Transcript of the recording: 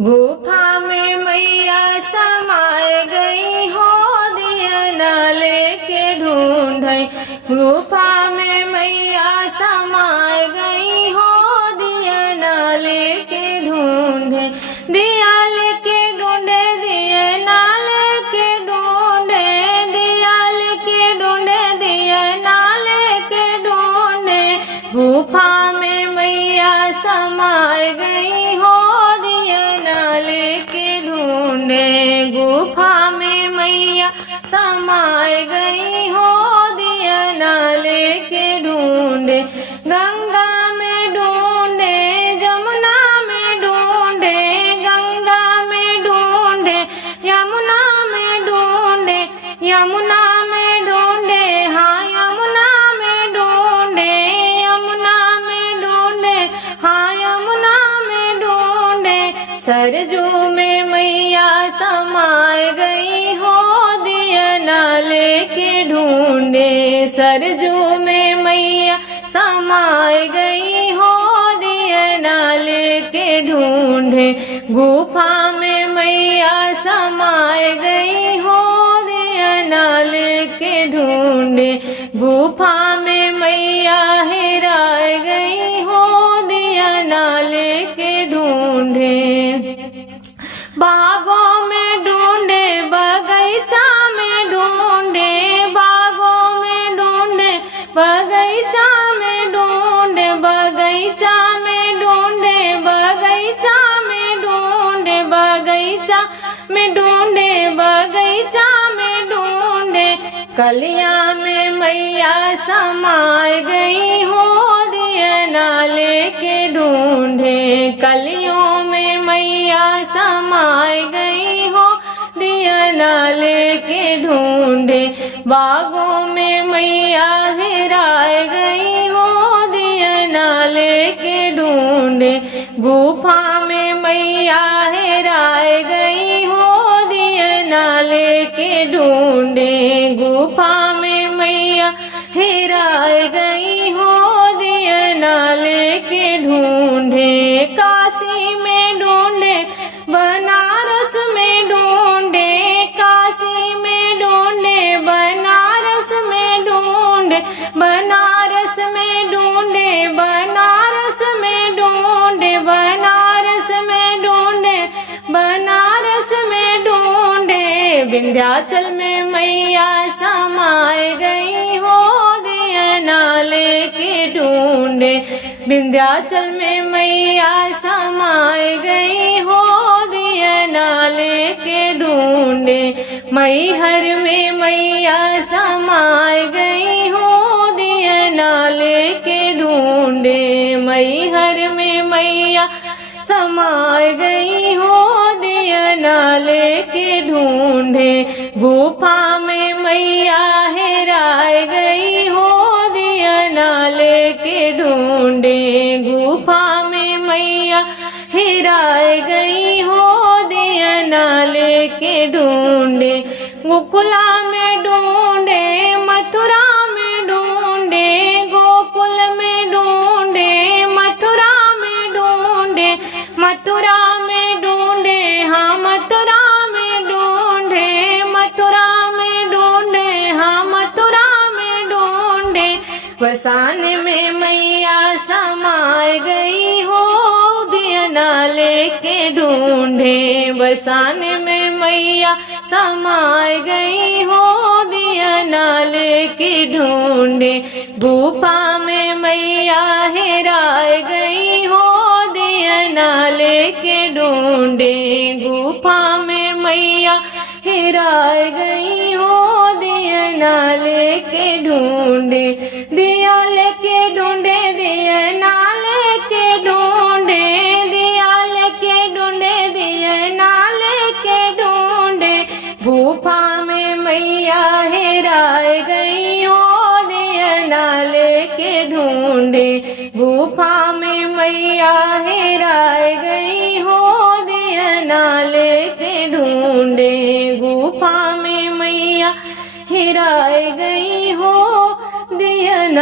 गुफा में मैया समाए गई हो, दिया न लेके ढूंढई। गुफा में मैया समाए गई हो, दिया न लेके ढूंढे। दिया लेके ढूंढे, दिया न लेके ढूंढे। दिया लेके ढूंढे, दिया न लेके ढूंढे। गुफा में मैया समाए गई हो, दिया न लेके ढूंढे। गुफा में मैया समाए गई हो, दिया न लेके ढूंढे। गंगा में ढूंढे, जमुना में ढूंढे। गंगा में ढूंढे, यमुना में ढूंढे। यमुना में ढूंढे, हाँ यमुना में ढूंढे। यमुना में ढूंढे, हाँ यमुना में ढूंढे। सरजू में मैया समाए गई हो, दिया न लेके ढूंढे। सरजू में मैया समाए गई हो, दिया न लेके ढूंढे। गुफा में मैया समाए गई हो, दिया न लेके ढूंढे। गुफा में मैया हेराए गई हो, दिया न लेके ढूंढे। बागों में ढूंढे, बगीचा में ढूंढे। बागों में ढूंढे, बगीचा में ढूंढे। बगीचा में ढूंढे, बगीचा में ढूंढे। बगीचा में ढूंढे, बगीचा में ढूंढे। कलियां में मैया समाए गई हो, दिया न लेके ढूंढे। कलियों में मैया समाए गई हो, दिया न लेके ढूंढे। बागों में मैया हेराए गई हो, दिया न लेके ढूंढे। गुफा में मैया हेराए गई हो, दिया न लेके ढूंढे। गुफा में मैया हेराए गई हो, दिया न लेके ढूंढे। काशी में ढूंढे, बनारस में ढूंढे। काशी में ढूंढे, बनारस में ढूंढे। बनारस में ढूंढे, बनारस में ढूंढे। बनारस में ढूंढे, बनारस में ढूंढे। विंध्याचल में मैया समाए गई हो, दिया न लेके ढूंढे। विंध्याचल में मैया समाए गई हो, दिया न लेके ढूंढे। मैहर में मैया समाए गई हो, दिया न लेके ढूंढे। मैहर में मैया समाए गई हो, दिया न लेके ढूंढे। गुफा में मैया हेराए गई हो, दिया न लेके ढूंढे। गुफा में मैया हेराए गई हो, दिया न लेके ढूंढे। गोकुला में ढूंढे, मथुरा में ढूंढे। गोकुल में ढूंढे, मथुरा में ढूंढे। मथुरा में ढूंढे, हाँ मथुरा में ढूंढे। मथुरा में ढूंढे, हाँ मथुरा में ढूंढे। वरसान में मैया समाए गई हो, दिया न लेके ढूंढे। वरसान में मैया समाए गई हो, दिया न लेके ढूंढे। गुफा में मैया हेराए गई हो, दिया न लेके ढूंढे। गुफा में मैया हेराए गई हो, दिया न लेके ढूंढे। दिया लेके ढूंढे, दिया न लेके ढूंढे। दिया लेके ढूंढे, दिया न लेके ढूंढे। गुफा में मैया हेराए गई हो, दिया न लेके ढूंढे। गुफा में मैया हेराए गई हो, दिया न लेके ढूंढे। गुफा में मैया हेराए गई हो, दिया न